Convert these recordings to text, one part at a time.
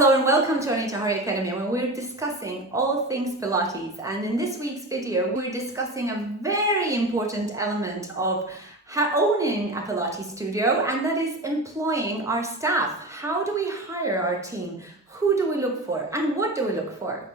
Hello and welcome to Anita Horry Academy, where we're discussing all things Pilates. And in this week's video, we're discussing a very important element of owning a Pilates studio, and that is employing our staff. How do we hire our team? Who do we look for? And what do we look for?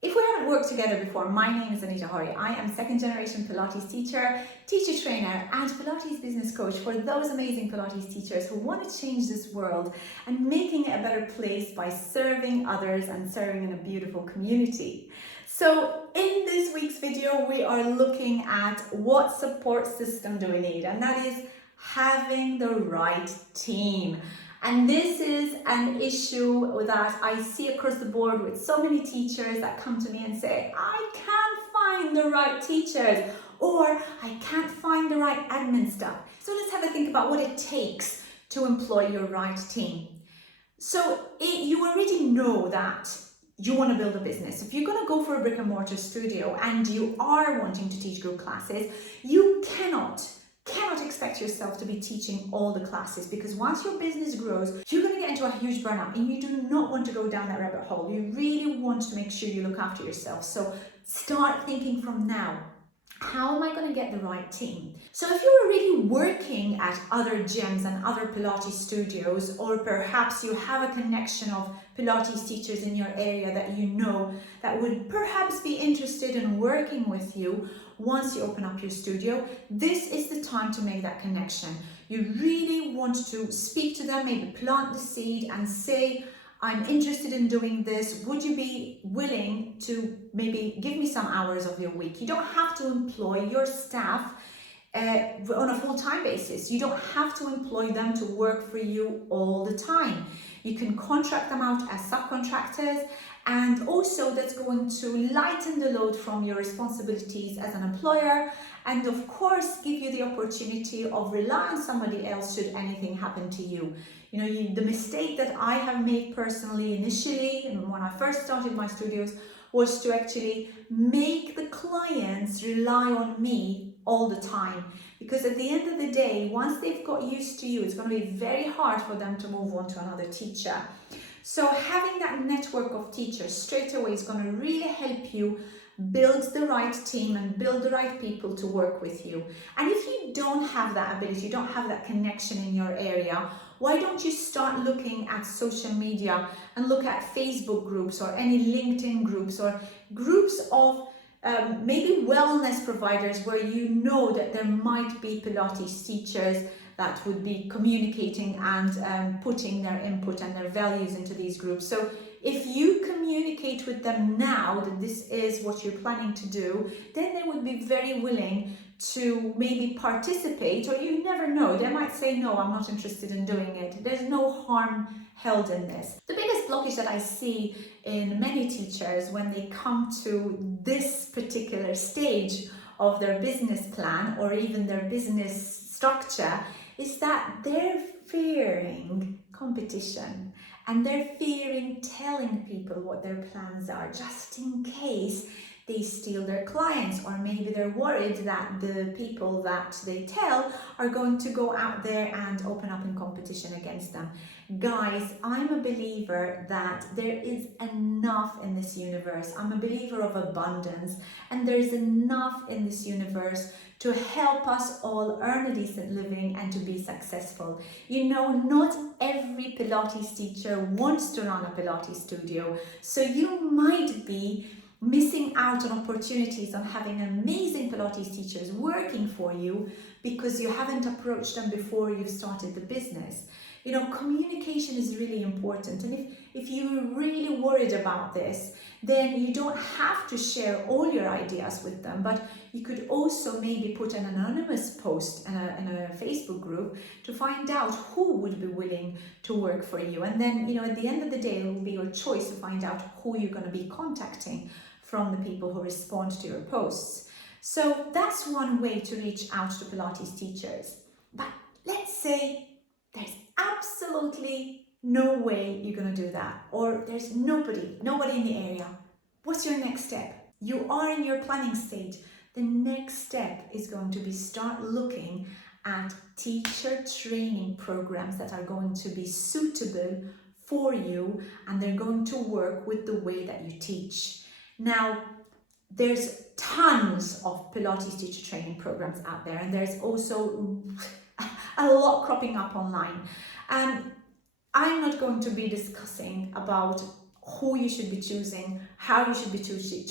If we haven't worked together before, my name is Anita Horry. I am second generation Pilates teacher, teacher trainer and Pilates business coach for those amazing Pilates teachers who want to change this world and making it a better place by serving others and serving in a beautiful community. So in this week's video, we are looking at what support system do we need, and that is having the right team. And this is an issue that I see across the board with so many teachers that come to me and say, I can't find the right teachers, or I can't find the right admin staff. So let's have a think about what it takes to employ your right team. So you already know that you want to build a business. If you're going to go for a brick and mortar studio and you are wanting to teach group classes, you cannot expect yourself to be teaching all the classes, because once your business grows, you're going to get into a huge burnout and you do not want to go down that rabbit hole. You really want to make sure you look after yourself. So start thinking from now. How am I going to get the right team? So if you're already working at other gyms and other Pilates studios, or perhaps you have a connection of Pilates teachers in your area that you know that would perhaps be interested in working with you once you open up your studio, this is the time to make that connection. You really want to speak to them, maybe plant the seed and say, I'm interested in doing this. Would you be willing to maybe give me some hours of your week? You don't have to employ your staff on a full-time basis. You don't have to employ them to work for you all the time. You can contract them out as subcontractors, and also that's going to lighten the load from your responsibilities as an employer, and of course give you the opportunity of rely on somebody else should anything happen to you. You know, the mistake that I have made personally initially, and when I first started my studios, was to actually make the clients rely on me all the time. Because at the end of the day, once they've got used to you, it's going to be very hard for them to move on to another teacher. So having that network of teachers straight away is going to really help you build the right team and build the right people to work with you. And if you don't have that ability, you don't have that connection in your area, why don't you start looking at social media and look at Facebook groups or any LinkedIn groups or groups of maybe wellness providers where you know that there might be Pilates teachers that would be communicating and putting their input and their values into these groups. So if you communicate with them now that this is what you're planning to do, then they would be very willing to maybe participate, or you never know, they might say, no, I'm not interested in doing it. There's no harm held in this. The biggest blockage that I see in many teachers when they come to this particular stage of their business plan or even their business structure is that they're fearing competition and they're fearing telling people what their plans are, just in case they steal their clients, or maybe they're worried that the people that they tell are going to go out there and open up in competition against them. Guys, I'm a believer that there is enough in this universe. I'm a believer of abundance, and there's enough in this universe to help us all earn a decent living and to be successful. You know, not every Pilates teacher wants to run a Pilates studio, so you might be missing out on opportunities on having amazing Pilates teachers working for you because you haven't approached them before you've started the business. You know, communication is really important, and if you're really worried about this, then you don't have to share all your ideas with them, but you could also maybe put an anonymous post in a Facebook group to find out who would be willing to work for you. And then, you know, at the end of the day, it will be your choice to find out who you're going to be contacting from the people who respond to your posts. So that's one way to reach out to Pilates teachers. But let's say there's absolutely no way you're going to do that, or there's nobody in the area. What's your next step? You are in your planning stage. The next step is going to be start looking at teacher training programs that are going to be suitable for you, and they're going to work with the way that you teach. Now, there's tons of Pilates teacher training programs out there, and there's also a lot cropping up online. I'm not going to be discussing about who you should be choosing, how you should be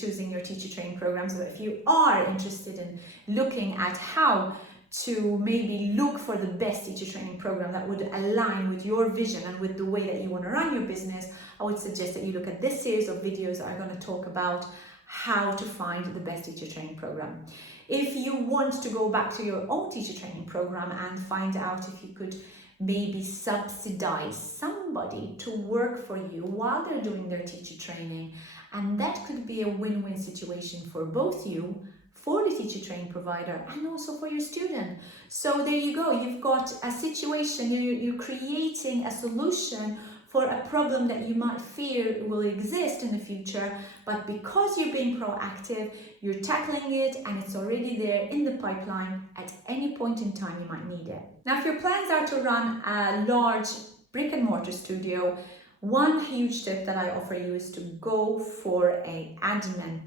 choosing your teacher training programs. So if you are interested in looking at how to maybe look for the best teacher training program that would align with your vision and with the way that you want to run your business, I would suggest that you look at this series of videos that are going to talk about how to find the best teacher training program. If you want to go back to your own teacher training program and find out if you could maybe subsidize somebody to work for you while they're doing their teacher training, and that could be a win-win situation for both you, for the teacher training provider, and also for your student. So there you go, you've got a situation, you're creating a solution for a problem that you might fear will exist in the future, but because you're being proactive, you're tackling it, and it's already there in the pipeline. At any point in time you might need it. Now, if your plans are to run a large brick and mortar studio, one huge tip that I offer you is to go for an admin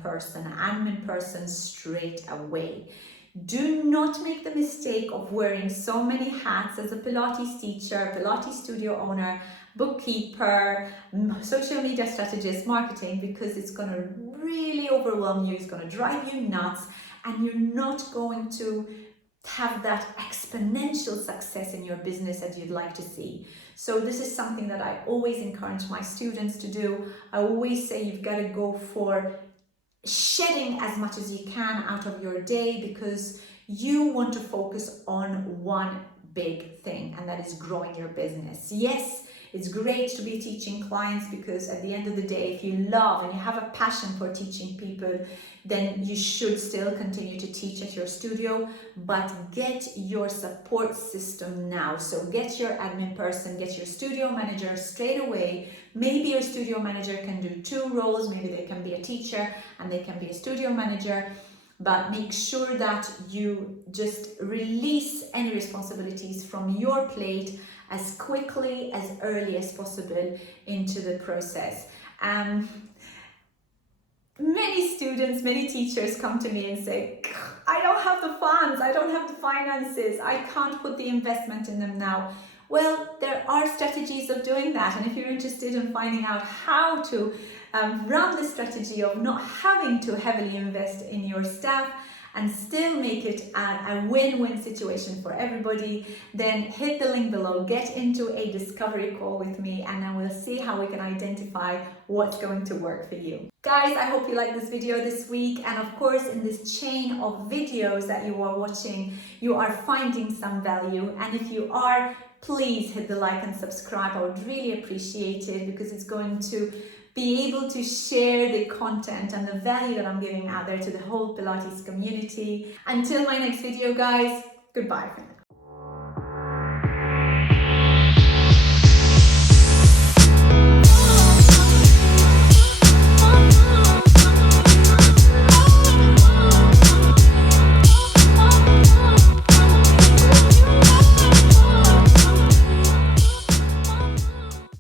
person straight away. Do not make the mistake of wearing so many hats as a Pilates teacher, Pilates studio owner, bookkeeper, social media strategist, marketing, because it's going to really overwhelm you, it's going to drive you nuts, and you're not going to have that exponential success in your business that you'd like to see. So this is something that I always encourage my students to do. I always say you've got to go for shedding as much as you can out of your day, because you want to focus on one big thing, and that is growing your business. Yes, it's great to be teaching clients, because at the end of the day, if you love and you have a passion for teaching people, then you should still continue to teach at your studio, but get your support system now. So get your admin person, get your studio manager straight away. Maybe your studio manager can do two roles, maybe they can be a teacher and they can be a studio manager, but make sure that you just release any responsibilities from your plate as quickly, as early as possible into the process. Many students, many teachers come to me and say, I don't have the funds, I don't have the finances, I can't put the investment in them now. Well, there are strategies of doing that, and if you're interested in finding out how to run the strategy of not having to heavily invest in your staff and still make it a win-win situation for everybody, then hit the link below, get into a discovery call with me, and then we'll see how we can identify what's going to work for you. Guys, I hope you liked this video this week, and of course in this chain of videos that you are watching, you are finding some value, and if you are, please hit the like and subscribe. I would really appreciate it, because it's going to be able to share the content and the value that I'm giving out there to the whole Pilates community. Until my next video, guys, goodbye for now.